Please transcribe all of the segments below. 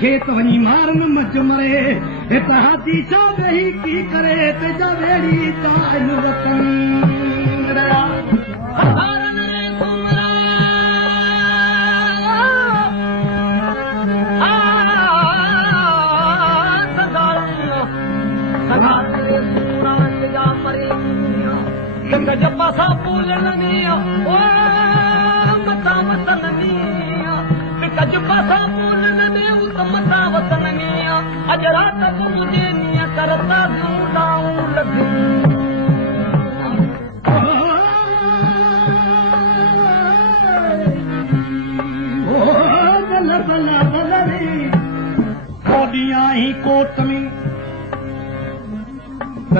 खेत वञी मारन मच मरे हित हाथी छा वेही की करे ते जवेड़ी ताइन वतन कोट में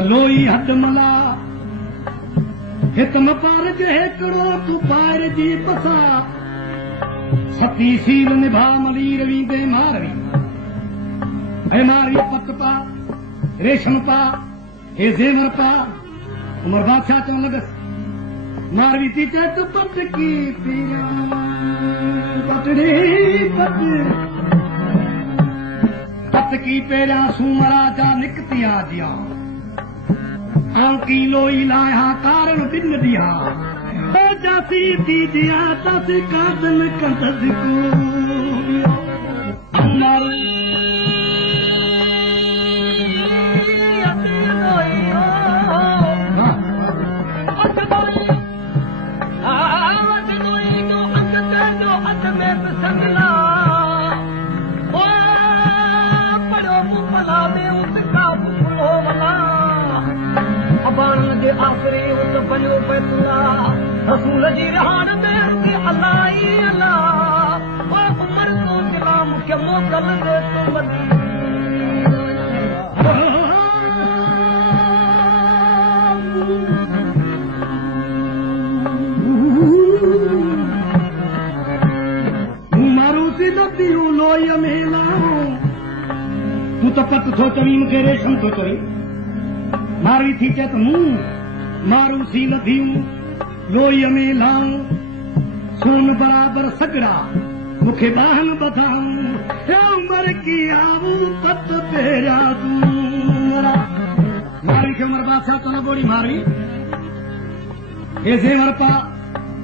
लोई हद मला हित मपार जे हिकिड़ो तूं पार जी पसा सती सील निभा मली रवी दे मारवी ऐ मारवी पत पा रेशम पा हे जेवर पा उमर बादशाह चवण लॻस मारवी थी चए तूं पत की पीरा पतड़ी पत पत की पेरियां सूमरा जा निकतिया दिया आंकी लोई लाया कारण बिन दिया जाती थी दिया तासी कादन कंदस को अमर आखिरी उस बनो पैतुला रसूल जी रहान में अल्लाह ही अल्लाह ओ उमर को कलाम के मोकल दे तो मारूसी दबियो लोय मेला तू तो पत थो चवी मूंखे रेशम थो चवी मारवी थी चए त मूं मारू सी लधियूं लोईअ में लाऊं सोन बराबर सगड़ा मूंखे बाहन बधाऊं हे उमर की आऊं पत पेरा तूं मारवी खे उमर बादशाह चवण बोड़ी मारवी हे जेवर पा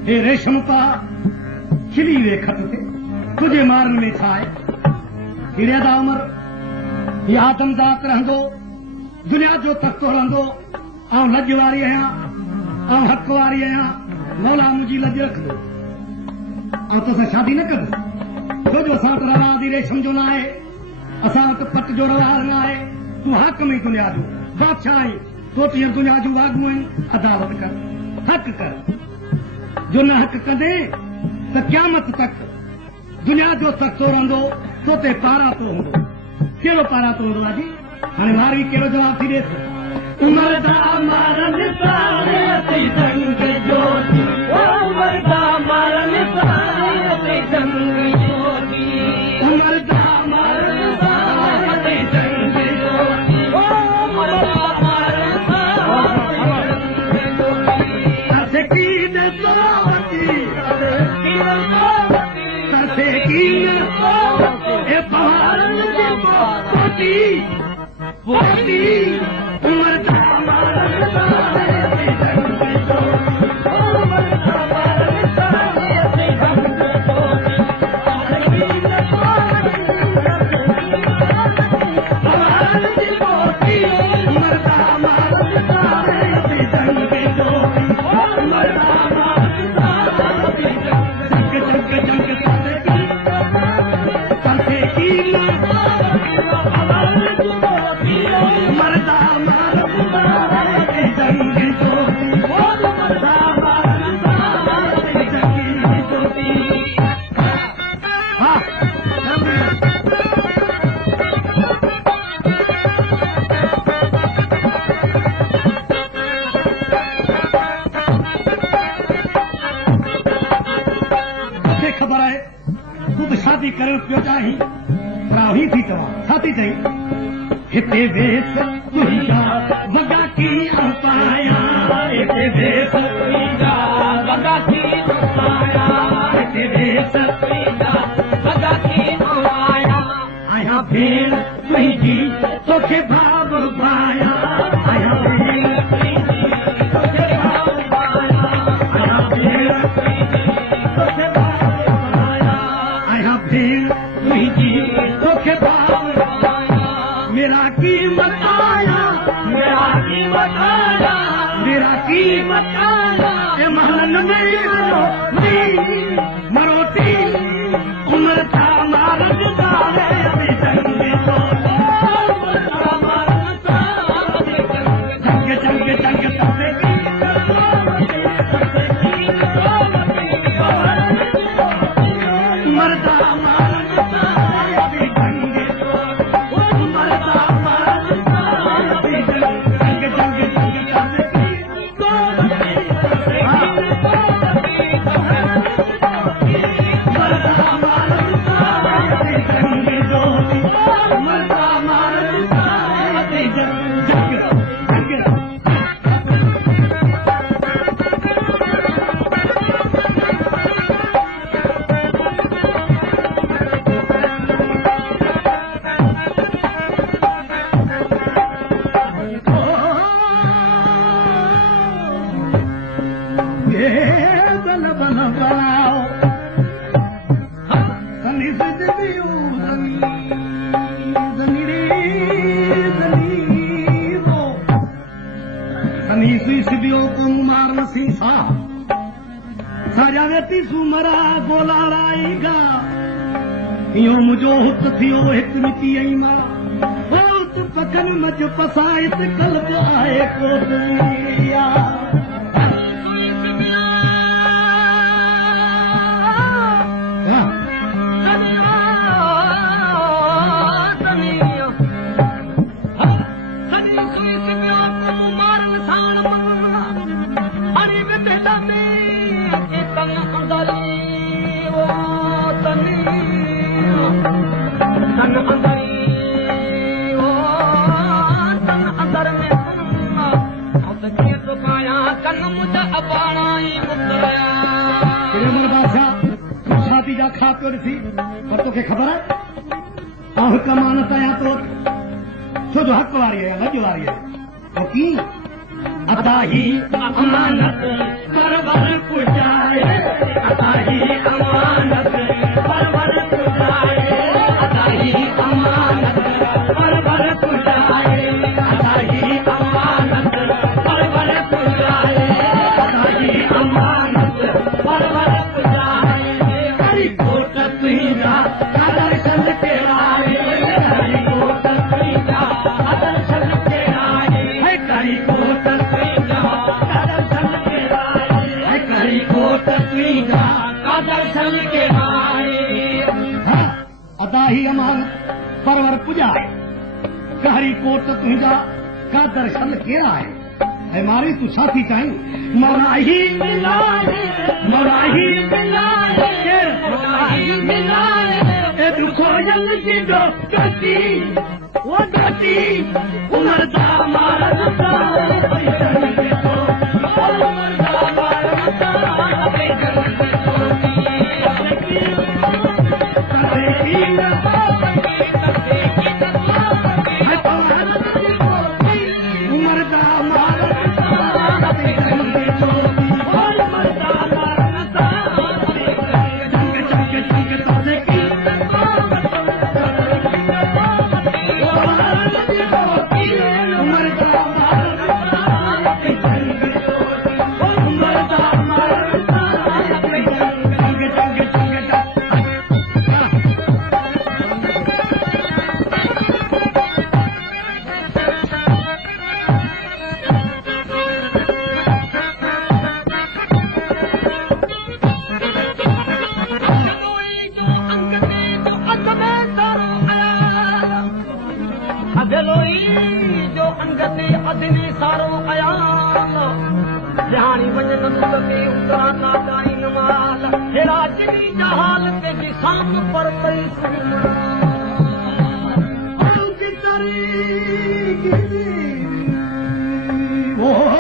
हे रेशम पा खिली वे खत ते तुझे मारन में छा आहे हिड़े दा उमर ही आदम ज़ात रहंदो दुनिया जो तख्तो रहंदो आऊं लज वारी आहियां आऊं हक़ वारी आहियां मौला मुंहिंजी लज रखंदो आऊं तोसां शादी न कंदुसि छो जो असां वटि रवाज़ ई रेशम जो न आहे असां वटि पट जो रवाज़ न आहे तूं हक़ में दुनिया जो बादशाह आहीं तो तीअं दुनिया जूं वागूं आहिनि अदालत कर हक़ कर जो न हक़ कंदे त क़यामत तक दुनिया जो तख्तो रहंदो तो ते पारा तो हूंदो कहिड़ो पारा तो हूंदो आहे हाणे मारवी कहिड़ो जवाब थी ॾे उमर दा मारन सारे अती संग जोती उमर दा मारन सारे अती संग जोती उमर दा मारन सारे अती संग जोती उमर दा मारन सारे अती जोती तसे कीन सोवती तसे कीन सोवती ए पहाड़ पोती उमर दा शादी करण पियो चाही राही थी तव्हां छा थी चई हिते वेस तुंहिंजा वॻा कीअं पाया हिते वेस तुंहिंजा वॻा कीअं पाया हिते वेस तुंहिंजा वॻा कीअं पाया आया भेण तुंहिंजी तोखे भाव पाया आया भेण तुंहिंजी तोखे भाव पाया आया भेण तुंहिंजी तोखे भाव तोखे भाव मेरा कीमत आया मेरा कीमत आया मेरा कीमत आया ए महलन में मरोती उम्र था मारत है अभी जंगे तो जंग जंग जंग तबे मरदा मुझो हुत थियो हिकु मिटी आई मां बहुत पखन मज पसाइत कल्ब आहे कोतरिया खा पियो ॾिसी पर तोखे ख़बर आहे आउं हिकु अमानत आहियां तो छो जो हक़ वारी आहे लॼ वारी आहे पोइ कीअं अता ही अमानत परवर पुॼाए अता ही अमानत परवर पुॼाए अता ही अमानत परवर पुॼाए अता ही अमानत परवर पुॼाए अता ही अमानत परवर दर्शन के आए करी को तस्वीरा दर्शन के आए है करी को तस्वीरा दर्शन के आए है करी को तस्वीरा दर्शन के आए अदा ही अमान परवर पुजाए करी कोट तुझा का दर्शन के आए है मारी तू साथी चाही मराही मिलाए मराही मिलाए मराही मिलाए ए दुखो जल की दो गति वो गति उमर दा मारता पैसन के तो उमर दा मारता पैसन के तो करे की है अदनी सारो अयाल ध्यानी वञनि मुल्क में उतरा ना ॾाइन माल हेड़ा जिनी जहाल ते जिसाम पर पई ओ